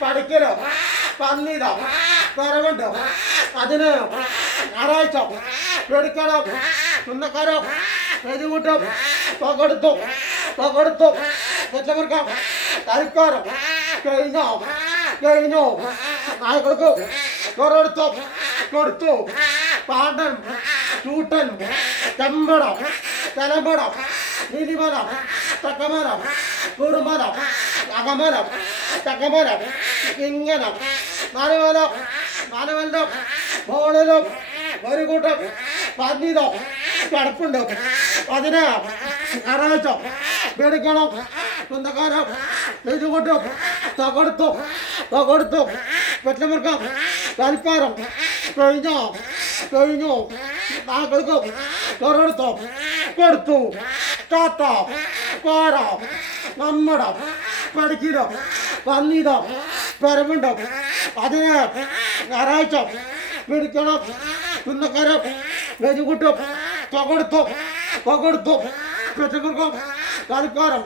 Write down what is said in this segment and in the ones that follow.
പഠിക്കലോ പന്നിതോ പിറവുണ്ടോ അതിന് ഞായറാഴ്ച പേടിക്കലോ തുന്നക്കാരോ എഴുകൂട്ടും പകെടുത്തു വെച്ചവർക്കാം തരിക്കാരോ കഴിഞ്ഞോ നായകൾക്ക് കൊടുത്തു പാണ്ടൻ ചൂട്ടൻ ചെമ്പടം തലമ്പടം നീതിമലം തക്കമലം കുറുമലം അകമലം ചക്കമലം ഇങ്ങനം നാലുമലം മോളിലും ഒരു കൂട്ടം പന്നിതോ കിടപ്പുണ്ട് അതിന് ഞായറാഴ്ച പേടിക്കണം സ്വന്തക്കാരം എഴുകൂട്ടും തകടുത്തു പെറ്റമർക്കം തൽക്കാരം കഴിഞ്ഞു നാക്കൾക്ക് കൊടുത്തു ടാറ്റ കോര നമ്മുടെ പഠിക്കിലോ പന്നിതോ പെരമുണ്ടോ അതിന് ഞായറാഴ്ച പിടിക്കണം തുന്നക്കാരം എഴുകൂട്ടും തകടുത്തു പെറ്റമർക്കം തൽക്കാരം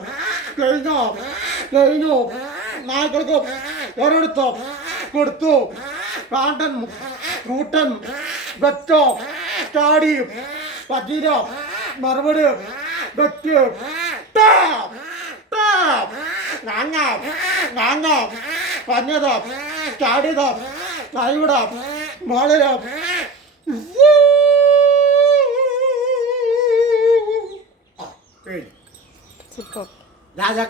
കഴിഞ്ഞു നായ്ക്കൾക്ക് കൊടുത്തു പാണ്ടൻ കൂട്ടൻ വെച്ചോ ചാടി പതിരോ മറുപടി വെച്ച് പറഞ്ഞതോ ചാടിയതോ നായിവിടോ മോളിലോ രാജാക്ക